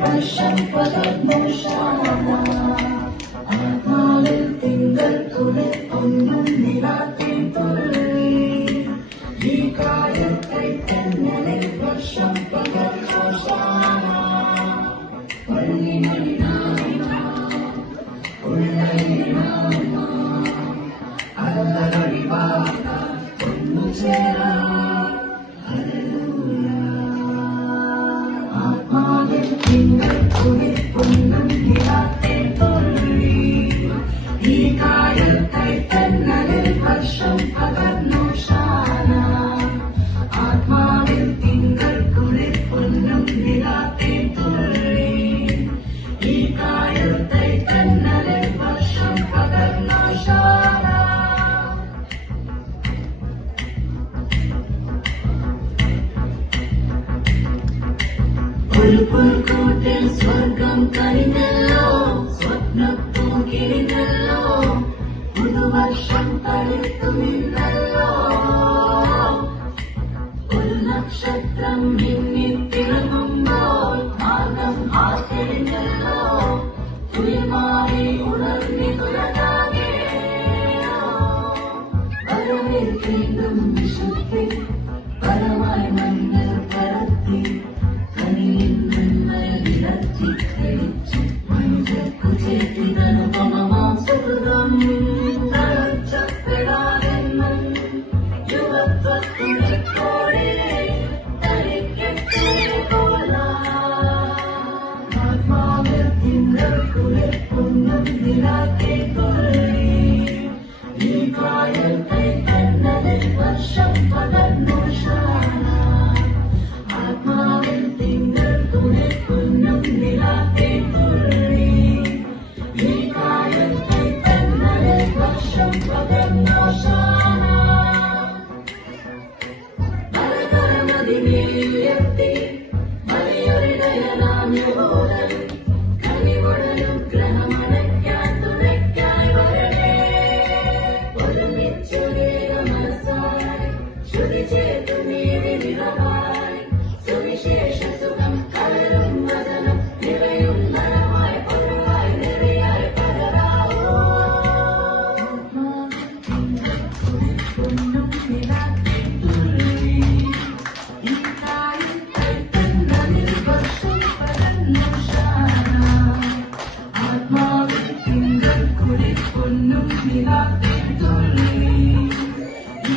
വർഷം പകർന്നു ആത്മാവിൽ തിങ്കൾ തുണി ഒന്നും നിലാത്തിൻ തുള്ളി ഈ കാലത്തെ തെന്നലിൽ വർഷം പകർന്നു ഒന്നു ചേരാ ആത്മാവിൽ തിങ്കൾ തുണി ഒന്നും നിലാത്തിൻ തുള്ളി ഈ കാലത്തെ തെന്നലിൽ വർഷം പകർന്നു ആത്മാവിൽ തിങ്കൾ തുണി ഒന്നും നിലാത്തിൻ തുള്ളി ഈ കാലത്തെ തെന്നലിൽ വർഷം പകർന്നു ഒരു പുൽക്കൂട്ടിൽ സ്വർഗം കഴിഞ്ഞല്ലോ സ്വപ്നത്തും കിഴിഞ്ഞല്ലോ പുതുവർഷം തളിർത്തു നിന്നല്ലോ ഒരു നക്ഷത്രം മിന്നിത്തിളങ്ങുമ്പോൾ മാർഗം ആചരിഞ്ഞല്ലോ തുയമായി ഉണർന്നിതുലകാകെ വരവേൽക്കേണ്ടും വിശുദ്ധി പരമായി മണ്ണിൽ പരത്തി മനുഷ്യർക്കു ചേർത്തിതനുപമമാം സുഹൃതം തളർച്ചപ്പെടാതെന്നും യുവത്വത്തുണിക്കോടെ തരിക്കട്ടെ ആത്മാവിൽ തിങ്കൾ കുളിർപ്പൊന്നും നിലാത്തെ തുള്ളി ഈ കായത്തെ കണ്ണലിൽ വർഷം പകർന്നു ആത്മാവിൽ തിങ്കൾ കുളിർപ്പൊന്നും നിലാത്തെ തുള്ളി ഈ കായത്തെ കണ്ണലിൽ വർഷം പകർന്നു മലകരമതിമേലെത്തി വലിയൊരിടയനാം യഹൂദൻ കനിവുടനുഗ്രഹമണയ്ക്കാൻ തുണയ്ക്കായി വരണേ ഒരുമിച്ചു മനസ്സായി ശ്രുതി ചേർത്തു നീതി നിറവായി സുവിശേഷ സുഖം കലരും വചനം നിറയും നലമായി പൊരുളായി നിറയായി പകരാവോ ഒന്നും നിലാത്തെ തുള്ളി ഈ കായത്തെ തെന്നലിൽ വർഷം പകർന്നു ആത്മാവിൽ തിങ്കൾ കുളിർപ്പൊന്നും നിലാത്തെ തുള്ളി ഈ